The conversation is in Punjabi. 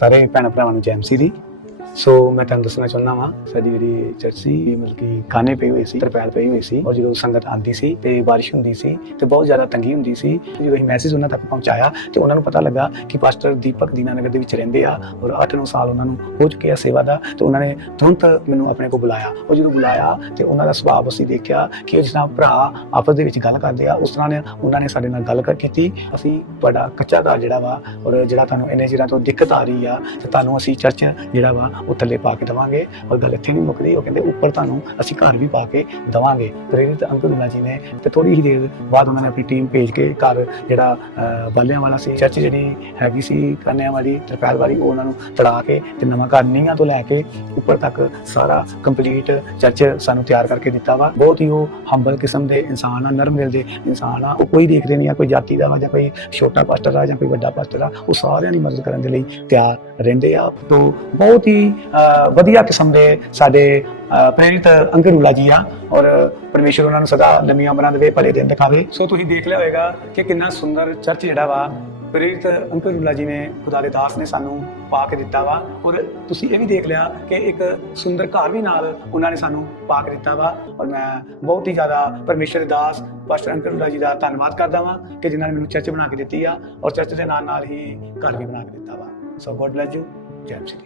ਸਾਰੇ ਭੈਣ ਭਰਾਵਾਂ ਨੂੰ ਜੈਮਸੀ ਦੀ। ਸੋ ਮੈਂ ਤੁਹਾਨੂੰ ਦੱਸਣਾ ਚਾਹੁੰਦਾ ਵਾਂ, ਸਾਡੀ ਜਿਹੜੀ ਚਰਚ ਸੀ ਮਤਲਬ ਕਿ ਖਾਨੇ ਪਈ ਹੋਈ ਸੀ, ਤਰਪੈਲ ਪਈ ਹੋਈ ਸੀ ਔਰ ਜਦੋਂ ਸੰਗਤ ਆਂਦੀ ਸੀ ਤੇ ਬਾਰਿਸ਼ ਹੁੰਦੀ ਸੀ ਤੇ ਬਹੁਤ ਜ਼ਿਆਦਾ ਤੰਗੀ ਹੁੰਦੀ ਸੀ, ਜਦੋਂ ਅਸੀਂ ਮੈਸੇਜ ਉਹਨਾਂ ਤੱਕ ਪਹੁੰਚਾਇਆ ਤੇ ਉਹਨਾਂ ਨੂੰ ਪਤਾ ਲੱਗਾ ਕਿ ਪਾਸਟਰ ਦੀਪਕ ਦੀਨਾਨਗਰ ਦੇ ਵਿੱਚ ਰਹਿੰਦੇ ਆ ਔਰ 8-9 ਸਾਲ ਉਹਨਾਂ ਨੂੰ ਹੋ ਚੁੱਕੇ ਆ ਸੇਵਾ ਦਾ ਤੇ ਉਹਨਾਂ ਨੇ ਤੁਰੰਤ ਮੈਨੂੰ ਆਪਣੇ ਕੋਲ ਬੁਲਾਇਆ। ਉਹ ਜਦੋਂ ਬੁਲਾਇਆ ਤੇ ਉਹਨਾਂ ਦਾ ਸੁਭਾਅ ਅਸੀਂ ਦੇਖਿਆ ਕਿ ਉਹ ਜਿਸ ਤਰ੍ਹਾਂ ਭਰਾ ਆਪਸ ਦੇ ਵਿੱਚ ਗੱਲ ਕਰਦੇ ਆ, ਉਸ ਤਰ੍ਹਾਂ ਨੇ ਉਹਨਾਂ ਨੇ ਸਾਡੇ ਨਾਲ ਗੱਲ ਕਰ ਕੀਤੀ। ਅਸੀਂ ਤੁਹਾਡਾ ਕੱਚਾ ਘਰ ਜਿਹੜਾ ਵਾ ਔਰ ਜਿਹੜਾ ਤੁਹਾਨੂੰ ਇੰਨੇ ਚਿਰਾਂ ਤੋਂ ਦਿੱਕਤ ਆ ਰਹੀ ਆ ਤੇ ਤੁਹਾਨੂੰ ਅਸੀਂ ਚਰਚ ਜਿਹੜਾ ਵਾ ਉਹ ਥੱਲੇ ਪਾ ਕੇ ਦਵਾਂਗੇ। ਔਰ ਗੱਲ ਇੱਥੇ ਨਹੀਂ ਮੁੱਕਦੀ ਉਹ ਕਹਿੰਦੇ ਉੱਪਰ ਤੁਹਾਨੂੰ ਅਸੀਂ ਘਰ ਵੀ ਪਾ ਕੇ ਦਵਾਂਗੇ। ਪ੍ਰੇਰਿਤ ਅੰਕਲ ਹੁਣਾ ਜੀ ਨੇ ਤੇ ਥੋੜੀ ਹੀ ਦੇਰ ਬਾਅਦ ਉਹਨਾਂ ਨੇ ਆਪਣੀ ਟੀਮ ਭੇਜ ਕੇ ਘਰ ਜਿਹੜਾ ਬਾਲਿਆਂ ਵਾਲਾ ਸੀ, ਚਰਚ ਜਿਹੜੀ ਹੈਗੀ ਸੀ, ਕੰਨਿਆਂ ਵਾਲੀ, ਤਰਪੈਲ ਵਾਲੀ ਉਹਨਾਂ ਨੂੰ ਤੜਾ ਕੇ ਤੇ ਨਵਾਂ ਘਰ ਨੀਹਾਂ ਤੋਂ ਲੈ ਕੇ ਉੱਪਰ ਤੱਕ ਸਾਰਾ ਕੰਪਲੀਟ ਚਰਚ ਸਾਨੂੰ ਤਿਆਰ ਕਰਕੇ ਦਿੱਤਾ ਵਾ। ਬਹੁਤ ਹੀ ਉਹ ਹੰਬਲ ਕਿਸਮ ਦੇ ਇਨਸਾਨ ਆ, ਨਰਮ ਦਿਲ ਦੇ ਇਨਸਾਨ ਆ। ਉਹ ਕੋਈ ਦੇਖਦੇ ਨਹੀਂ ਆ, ਕੋਈ ਜਾਤੀ ਦਾ ਵਾ ਜਾਂ ਕੋਈ ਛੋਟਾ ਪਾਸਟਰ ਆ ਜਾਂ ਕੋਈ ਵੱਡਾ ਪਾਸਟਰ ਆ, ਉਹ ਸਾਰਿਆਂ ਦੀ ਮਦਦ ਕਰਨ ਦੇ ਲਈ ਤਿਆਰ ਰਹਿੰਦੇ ਆ। ਤੋਂ ਬਹੁਤ ਹੀ ਅਹ, ਵਧੀਆ ਕਿਸਮ ਦੇ ਸਾਡੇ ਅਹ, ਪ੍ਰੇਰਿਤ ਅੰਕਰੂਲਾ ਜੀ ਆ। ਔਰ ਪਰਮੇਸ਼ਰ ਉਹਨਾਂ ਨੂੰ ਸਦਾ ਲੰਮੀਆਂ ਉਮਰਾਂ ਦੇਵੇ ਭਲੇ ਦਿਨ ਦਿਖਾਵੇ। ਸੋ ਤੁਸੀਂ ਦੇਖ ਲਿਆ ਹੋਵੇਗਾ ਕਿ ਕਿੰਨਾ ਸੁੰਦਰ ਚਰਚ ਜਿਹੜਾ ਵਾ ਪ੍ਰੇਰਿਤ ਅੰਕਰੂਲਾ ਜੀ ਨੇ, ਖੁਦਾ ਦੇ ਦਾਸ ਨੇ ਸਾਨੂੰ ਪਾ ਕੇ ਦਿੱਤਾ ਵਾ। ਔਰ ਤੁਸੀਂ ਇਹ ਵੀ ਦੇਖ ਲਿਆ ਕਿ ਇੱਕ ਸੁੰਦਰ ਘਰ ਵੀ ਨਾਲ ਉਹਨਾਂ ਨੇ ਸਾਨੂੰ ਪਾ ਕੇ ਦਿੱਤਾ ਵਾ। ਔਰ ਮੈਂ ਬਹੁਤ ਹੀ ਜ਼ਿਆਦਾ ਪਰਮੇਸ਼ਰ ਦੇ ਦਾਸ, ਪਾਸਟਰ ਅੰਕਰੂਲਾ ਜੀ ਦਾ ਧੰਨਵਾਦ ਕਰਦਾ ਵਾਂ ਕਿ ਜਿਨ੍ਹਾਂ ਨੇ ਮੈਨੂੰ ਚਰਚ ਬਣਾ ਕੇ ਦਿੱਤੀ ਆ। ਔਰ ਚਰਚ ਦੇ ਨਾਲ ਨਾਲ ਹੀ ਘਰ ਵੀ ਬਣਾ ਕੇ ਦਿੱਤਾ ਵਾ। ਸੋ ਗੋਡ ਬlesਸ ਯੂ ਜੈ ਮਸੀਹ